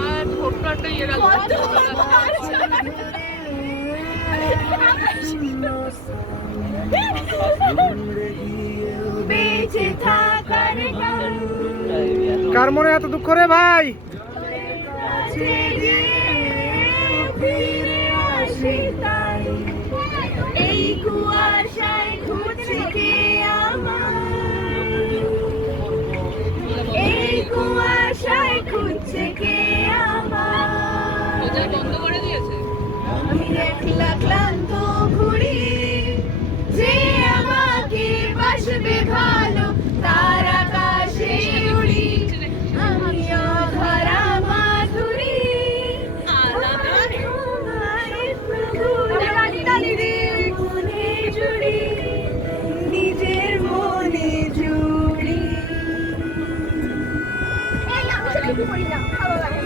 আর ছোট্ট একটা ইয়ে গেল বেঁচে থাকার গান। কার মনে এত দুঃখ রে ভাই? ফিরে আসি তাই এই কুয়াশায় ঘুরছে কে আমার, এই কুয়াশায় ঘুরছে কে আমার। বন্ধ করে দিয়েছে। আমি একলা ক্লান্ত ঘুরি, যে আমাকে বাসবে ভালো তার আকাশে উড়ি। আমি অধরা মাধুরী, মনে জুড়ি, নিজের মনে জুড়ি। ভালো লাগে।